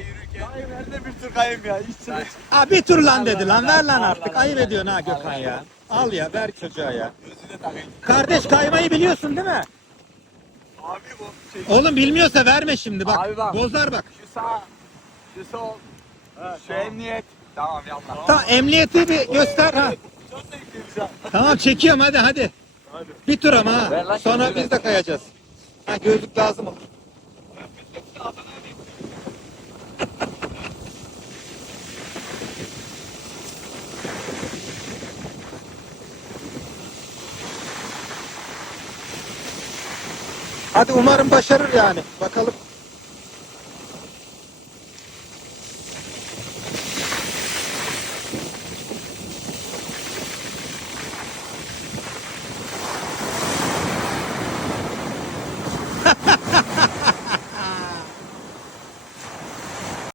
yürürken. Dayı ver de bir tur kayayım ya. Hiç. Ha bir tur lan dedi lan ver lan artık. Ayıp ediyorsun ha Gökhan ya. Al ya ver çocuğa ya. Gözüne takayım. Kardeş kaymayı biliyorsun değil mi? Abi bu şey. Oğlum bilmiyorsa verme şimdi bak. Abi bak. Bozar bak. Şu sağ. Şu sol. Şu emniyet. Tamam yapma. Tamam emniyeti bir göster ha. Çok. Tamam çekiyorum hadi hadi. Hadi. Bir tur ama ha. Ver lan Sonra biz de kayacağız. Ha gözlük lazım olur. Hadi umarım başarır yani. Bakalım.